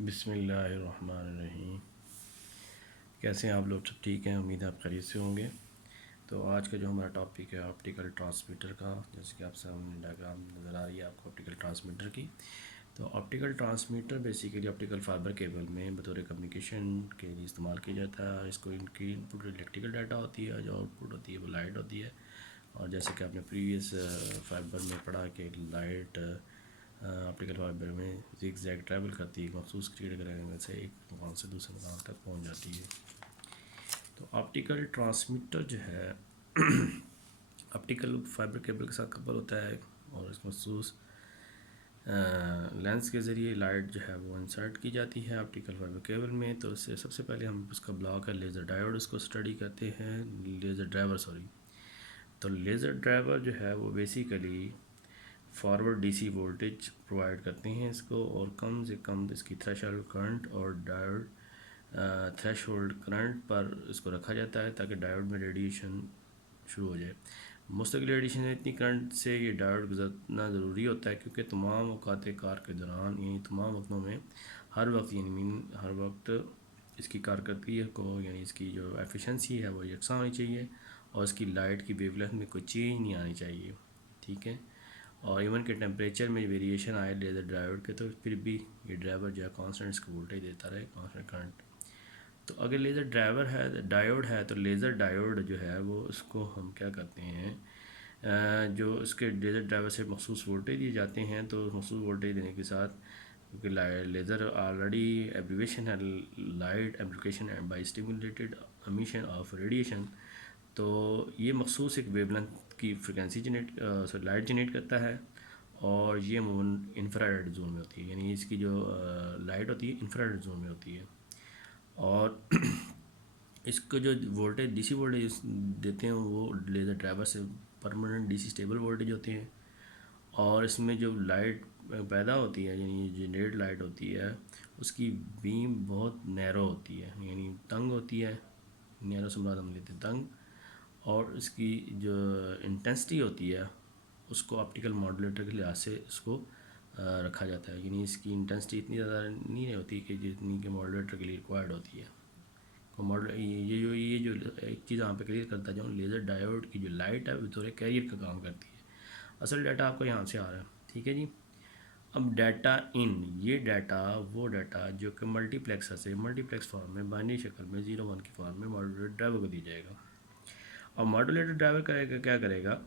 بسم اللہ الرحمن الرحیم۔ کیسے ہیں آپ لوگ؟ سب ٹھیک ہیں؟ امید ہے آپ خیریت سے ہوں گے۔ تو آج کا جو ہمارا ٹاپک ہے آپٹیکل ٹرانسمیٹر کا، جیسے کہ آپ سامنے ڈائیگرام نظر آ رہی ہے آپ کو آپٹیکل ٹرانسمیٹر کی۔ تو optical transmitter basically optical fibre cable میں بطور کمیونیکیشن کے لیے استعمال کیا جاتا ہے۔ اس کو ان کی ان پٹ الیکٹریکل ڈیٹا ہوتی ہے، جو آؤٹ پٹ ہوتی ہے وہ لائٹ ہوتی ہے۔ اور جیسے کہ آپ نے پریویس فائبر میں پڑھا کہ لائٹ آپٹیکل فائبر میں زیگ زیگ ٹریول کرتی ہے، مخصوص کریڈ کرنے سے ایک مقام سے دوسرے مقام تک پہنچ جاتی ہے۔ تو آپٹیکل ٹرانسمیٹر جو ہے آپٹیکل فائبر کیبل کے ساتھ کپل ہوتا ہے، اور اس مخصوص لینس کے ذریعے لائٹ جو ہے وہ انسرٹ کی جاتی ہے آپٹیکل فائبر کیبل میں۔ تو اس سے سب سے پہلے ہم اس کا بلاک ہے لیزر ڈائیوڈ، اس کو اسٹڈی کرتے ہیں، لیزر ڈرائیور سوری۔ تو لیزر ڈرائیور جو ہے وہ basically forward D C voltage provide کرتے ہیں اس کو، اور کم سے کم اس کی تھریش ہولڈ کرنٹ اور ڈائیوڈ تھریش ہولڈ کرنٹ پر اس کو رکھا جاتا ہے تاکہ ڈائیوڈ میں ریڈیشن شروع ہو جائے۔ مستقل ریڈیشن اتنی کرنٹ سے یہ ڈائیوڈ گزرنا ضروری ہوتا ہے، کیونکہ تمام اوقات کار کے دوران یعنی تمام وقتوں میں ہر وقت ہر وقت اس کی کارکردگی کو یعنی اس کی جو ایفیشنسی ہے وہ یکساں ہونی چاہیے، اور اس کی لائٹ کی ویو لینتھ میں کوئی چینج نہیں آنی چاہیے، ٹھیک ہے۔ اور ایون کہ ٹیمپریچر میں ویریشن آئے لیزر ڈائیوڈ کے تو پھر بھی یہ ڈرائیور جو ہے کانسٹنٹ اس کو وولٹیج دیتا رہے، کانسٹنٹ کرنٹ۔ تو اگر لیزر ڈرائیور ہے ڈائیوڈ ہے تو لیزر ڈائیوڈ جو ہے وہ اس کو ہم کیا کرتے ہیں، جو اس کے لیزر ڈرائیور سے مخصوص وولٹیج دیے جاتے ہیں، تو مخصوص وولٹیج دینے کے ساتھ کیونکہ لیزر آلریڈی ایبریویشن ہے light application by stimulated emission of radiation, تو یہ مخصوص ایک ویو لینتھ کی فریکوینسی لائٹ جنریٹ کرتا ہے، اور یہ عموماً انفراریڈ زون میں ہوتی ہے، یعنی اس کی جو لائٹ ہوتی ہے انفراریڈ زون میں ہوتی ہے۔ اور اس کو جو وولٹیج ڈی سی وولٹیج دیتے ہیں وہ لیزر ڈرائیور سے permanent D C stable voltage ہوتے ہیں، اور اس میں جو لائٹ پیدا ہوتی ہے یعنی جنریٹ لائٹ ہوتی ہے اس کی بیم بہت نیرو ہوتی ہے، یعنی تنگ ہوتی ہے، نیرو سے مراد ہم لیتے ہیں تنگ، اور اس کی جو انٹینسٹی ہوتی ہے اس کو آپٹیکل ماڈولیٹر کے لحاظ سے اس کو رکھا جاتا ہے، یعنی اس کی انٹینسٹی اتنی زیادہ نہیں ہوتی کہ جتنی کہ ماڈولیٹر کے لیے ریکوائرڈ ہوتی ہے۔ یہ جو ایک چیز یہاں پہ کلیئر کرتا جاؤں، لیزر ڈائیوڈ کی جو لائٹ ہے وہ بطور کیریئر کا کام کرتی ہے، اصل ڈیٹا آپ کو یہاں سے آ رہا ہے، ٹھیک ہے جی۔ اب ڈیٹا ان، یہ ڈیٹا وہ ڈیٹا جو کہ ملٹی پلیکسر سے ملٹی پلیکس فارم میں بائنری شکل میں 0 1 کی فارم میں ماڈولیٹر ڈرائیور کو دیا جائے گا، اور ماڈولیٹر ڈرائیور کیا کرے گا،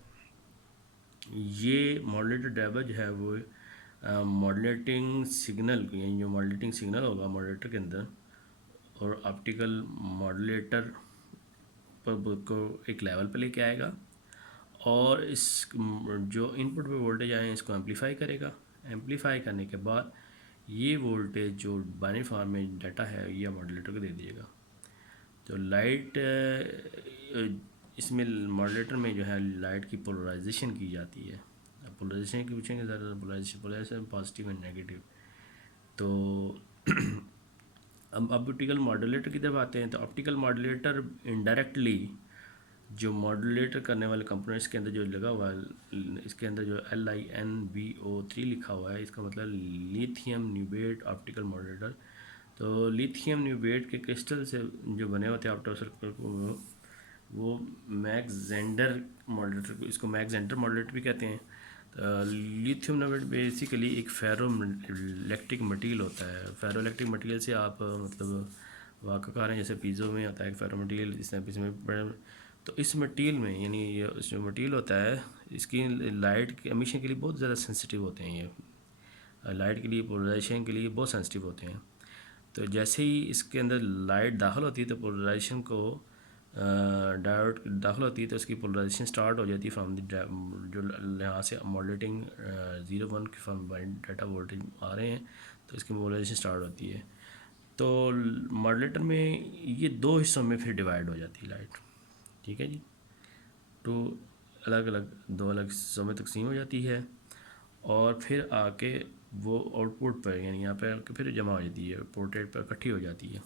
یہ ماڈولیٹر ڈرائیور جو ہے وہ ماڈولیٹنگ سگنل یعنی جو ماڈولیٹنگ سگنل ہوگا ماڈولیٹر کے اندر، اور آپٹیکل ماڈولیٹر کو ایک لیول پہ لے کے آئے گا، اور اس جو ان پٹ پہ وولٹیج آئے ہیں اس کو ایمپلیفائی کرے گا۔ ایمپلیفائی کرنے کے بعد یہ وولٹیج جو بائنری فارم میں ڈیٹا ہے یہ ماڈولیٹر کو دے دیے گا۔ تو لائٹ اس میں ماڈولیٹر میں جو ہے لائٹ کی پولرائزیشن کی جاتی ہے۔ پولرائزیشن کی پوچھیں گے زیادہ، پولرائزیشن پازیٹیو اینڈ نیگیٹیو۔ تو اب آپٹیکل ماڈولیٹر کی طرف آتے ہیں، تو آپٹیکل ماڈولیٹر انڈائریکٹلی جو ماڈولیٹر کرنے والے کمپوننٹس کے اندر جو لگا ہوا ہے، اس کے اندر جو LINBO3 لکھا ہوا ہے، اس کا مطلب لیتھیم نیوبیٹ آپٹیکل ماڈولیٹر۔ تو لیتھیم نیوبیٹ کے کرسٹل سے جو بنے ہوتے ہیں آپٹیکل سرکٹ وہ میگزینڈر ماڈولیٹر، اس کو میگزینڈر ماڈولیٹر بھی کہتے ہیں۔ لیتھیم نیوبیٹ بیسیکلی ایک فیرو الیکٹرک مٹیریل ہوتا ہے۔ فیرو الیکٹرک مٹیریل سے آپ مطلب واقع کار ہیں، جیسے پیزو میں ہوتا ہے ایک فیرو مٹیریل، اس طرح پیزو میں، تو اس مٹیریل میں یعنی یہ جو مٹیریل ہوتا ہے اس کی لائٹ کے امیشن کے لیے بہت زیادہ سینسٹیو ہوتے ہیں، یہ لائٹ کے لیے پولرائزیشن کے لیے بہت سینسٹیو ہوتے ہیں۔ تو جیسے ہی اس کے اندر لائٹ داخل ہوتی ہے تو پولرائزیشن کو ڈائیوڈ داخل ہوتی ہے تو اس کی پولرائزیشن سٹارٹ ہو جاتی ہے فرام دی جو یہاں سے ماڈولیٹنگ 0 1 کی فرام ڈیٹا وولٹیج آ رہے ہیں تو اس کی پولرائزیشن سٹارٹ ہوتی ہے۔ تو ماڈولیٹر میں یہ 2 حصوں میں پھر ڈیوائڈ ہو جاتی ہے لائٹ، ٹھیک ہے جی، 2 الگ حصوں میں تقسیم ہو جاتی ہے، اور پھر آ کے وہ آؤٹ پٹ پر یعنی یہاں پہ پھر جمع ہو جاتی ہے، پورٹریٹ پر اکٹھی ہو جاتی ہے۔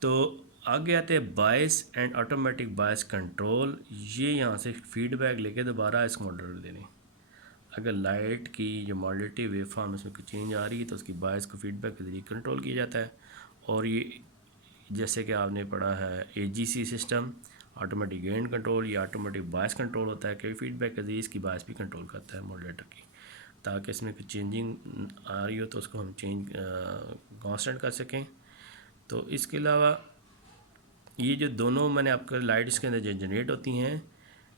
تو آگے آتے ہیں بائس اینڈ آٹومیٹک بائس کنٹرول، یہ یہاں سے فیڈ بیک لے کے دوبارہ اس کو ماڈولیٹر دے دیں۔ اگر لائٹ کی جو ماڈولیٹی ویو فارم اس میں کوئی چینج آ رہی ہے تو اس کی بائس کو فیڈ بیک کے ذریعے کنٹرول کیا جاتا ہے. اور یہ جیسے کہ آپ نے پڑھا ہے AGC system automatic gain control یا آٹومیٹک بائس کنٹرول ہوتا ہے کہ فیڈ بیک کے ذریعے اس کی بائس بھی کنٹرول کرتا ہے ماڈولیٹر کی، تاکہ اس میں کوئی چینجنگ آ رہی ہو تو اس کو ہم چینج کانسٹنٹ کر سکیں. تو اس کے علاوہ یہ جو دونوں میں نے آپ کا لائٹس کے اندر جو جنریٹ ہوتی ہیں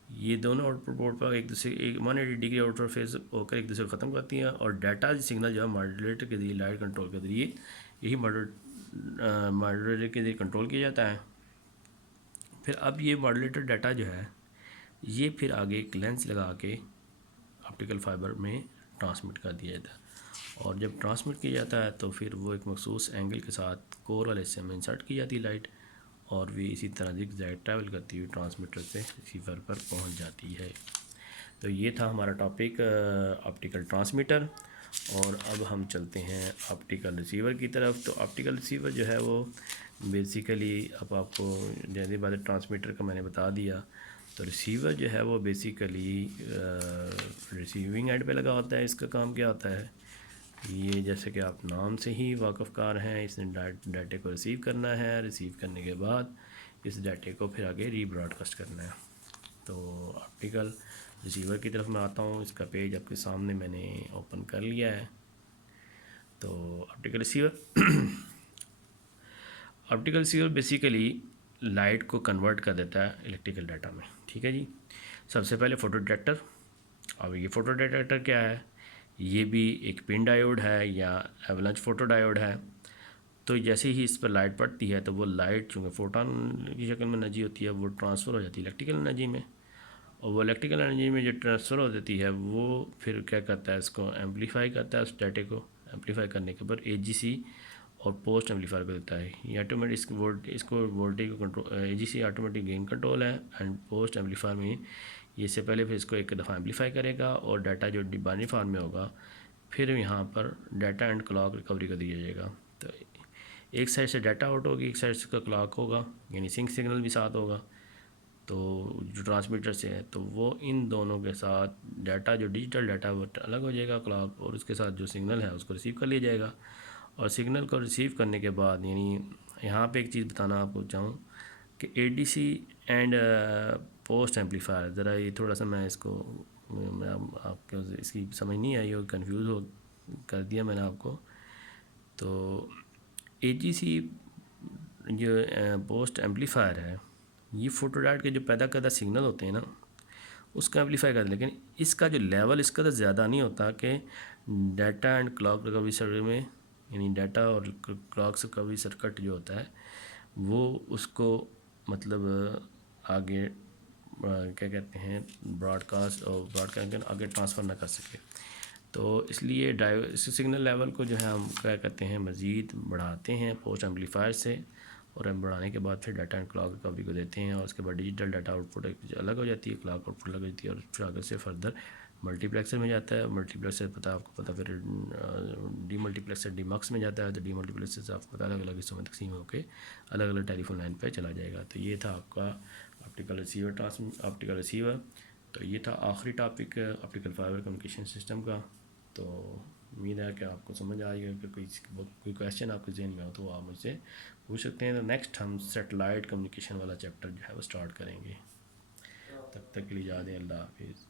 یہ دونوں آؤٹ پٹ پورٹ پر ایک دوسرے 180 ڈگری آؤٹ آف فیز ہو کر ایک دوسرے کو ختم کرتی ہیں، اور ڈیٹا سگنل جو ہے ماڈولیٹر کے ذریعے لائٹ کنٹرول کے ذریعے یہی ماڈولیٹر کے ذریعے کنٹرول کیا جاتا ہے. پھر اب یہ ماڈولیٹر ڈیٹا جو ہے یہ پھر آگے ایک لینس لگا کے آپٹیکل فائبر میں ٹرانسمٹ کر دیا جاتا ہے، اور جب ٹرانسمٹ کیا جاتا ہے تو پھر وہ ایک مخصوص اینگل کے ساتھ کور والے حصے میں انسرٹ کی جاتی ہے لائٹ، اور بھی اسی طرح زگ زیگ ٹریول کرتی ہوئی ٹرانسمیٹر سے ریسیور پر پہنچ جاتی ہے. تو یہ تھا ہمارا ٹاپک آپٹیکل ٹرانسمیٹر. اور اب ہم چلتے ہیں آپٹیکل ریسیور کی طرف. تو آپٹیکل ریسیور جو ہے وہ بیسیکلی اب آپ کو جیسے بات ٹرانسمیٹر کا میں نے بتا دیا، تو ریسیور جو ہے وہ بیسیکلی ریسیونگ اینڈ پہ لگا ہوتا ہے. اس کا کام کیا ہوتا ہے، یہ جیسے کہ آپ نام سے ہی واقف کار ہیں، اس نے ڈاٹے کو ریسیو کرنا ہے، ریسیو کرنے کے بعد اس ڈاٹے کو پھر آگے ری براڈ کاسٹ کرنا ہے. تو آپٹیکل ریسیور کی طرف میں آتا ہوں. اس کا پیج آپ کے سامنے میں نے اوپن کر لیا ہے. تو آپٹیکل ریسیور بیسیکلی لائٹ کو کنورٹ کر دیتا ہے الیکٹریکل ڈیٹا میں. ٹھیک ہے جی. سب سے پہلے فوٹو ڈیٹیکٹر. اب یہ فوٹو ڈیٹیکٹر کیا ہے، یہ بھی ایک پن ڈائیوڈ ہے یا ایولنچ فوٹو ڈائیوڈ ہے. تو جیسے ہی اس پر لائٹ پڑتی ہے تو وہ لائٹ چونکہ فوٹون کی شکل میں انرجی ہوتی ہے وہ ٹرانسفر ہو جاتی ہے الیکٹریکل انرجی میں، اور وہ الیکٹریکل انرجی میں جو ٹرانسفر ہو جاتی ہے وہ پھر کیا کرتا ہے، اس کو ایمپلیفائی کرتا ہے. اس ڈیٹے کو ایمپلیفائی کرنے کے بعد AGC اور پوسٹ ایمپلیفائر کو دیتا ہے. یہ آٹومیٹک اس کو وولٹیج کو control AGC automatic gain control ہے، اینڈ پوسٹ ایمپلیفائر میں یہ اس سے پہلے پھر اس کو ایک دفعہ ایمپلیفائی کرے گا، اور ڈیٹا جو بائنری فارم میں ہوگا پھر یہاں پر ڈیٹا اینڈ کلاک ریکوری کو دیا جائے گا. تو ایک سائڈ سے ڈیٹا آؤٹ ہوگی، ایک سائڈ سے کا کلاک ہوگا، یعنی سنک سگنل بھی ساتھ ہوگا. تو جو ٹرانسمیٹر سے ہے تو وہ ان دونوں کے ساتھ ڈیٹا جو ڈیجیٹل ڈیٹا وہ الگ ہو جائے گا کلاک، اور اس کے ساتھ جو سگنل ہے اس کو ریسیو کر لیا جائے گا. اور سگنل کو ریسیو کرنے کے بعد یعنی یہاں پہ ایک چیز بتانا آپ کو چاہوں کہ ADC اینڈ پوسٹ ایمپلیفائر، ذرا یہ تھوڑا سا میں اس کو آپ کو اس کی سمجھ نہیں آئی اور کنفیوز ہو کر دیا میں نے آپ کو. تو AGC جو پوسٹ ایمپلیفائر ہے یہ فوٹو ڈائیوڈ کے جو پیدا کردہ سگنل ہوتے ہیں نا اس کا ایمپلیفائی کرتے ہیں، لیکن اس کا جو لیول اس کا تو زیادہ نہیں ہوتا کہ data and clock recovery circuit میں، یعنی ڈیٹا اور کلاک ریکوری سرکٹ جو ہوتا ہے وہ اس کو مطلب آگے کیا کہتے ہیں براڈ کاسٹ اور براڈ کاسٹ آگے ٹرانسفر نہ کر سکے. تو اس لیے اس سگنل لیول کو جو ہے ہم کیا کرتے ہیں مزید بڑھاتے ہیں پوسٹ ایمپلیفائر سے، اور ہم بڑھانے کے بعد پھر ڈیٹا اینڈ کلاک ریکوری کو دیتے ہیں، اور اس کے بعد ڈیجیٹل ڈیٹا آؤٹ پٹ الگ ہو جاتی ہے، کلاک آؤٹ پٹ الگ ہو جاتی ہے، اور پھر آگے سے فردر ملٹی پلیکسر میں جاتا ہے. ملٹی پلیکسر آپ کو پتہ پھر ڈی ملٹی پلیکسر ڈی مکس میں جاتا ہے. تو ڈی ملٹی پلیکسر سے آپ کو پتہ الگ الگ حصوں میں تقسیم ہو کے الگ الگ ٹیلی فون لائن پہ چلا جائے گا. تو یہ تھا آپ کا آپٹیکل ریسیور. تو یہ تھا آخری topic optical fibre communication system کا. تو امید ہے کہ آپ کو سمجھ آئے گا. کہ کوئی کویشچن آپ کے ذہن میں ہو تو آپ مجھ سے پوچھ سکتے ہیں. تو نیکسٹ ہم سیٹلائٹ کمیونیکیشن والا چیپٹر جو ہے وہ اسٹارٹ کریں گے. تب تک کے لیے اجازت دیں. اللہ حافظ.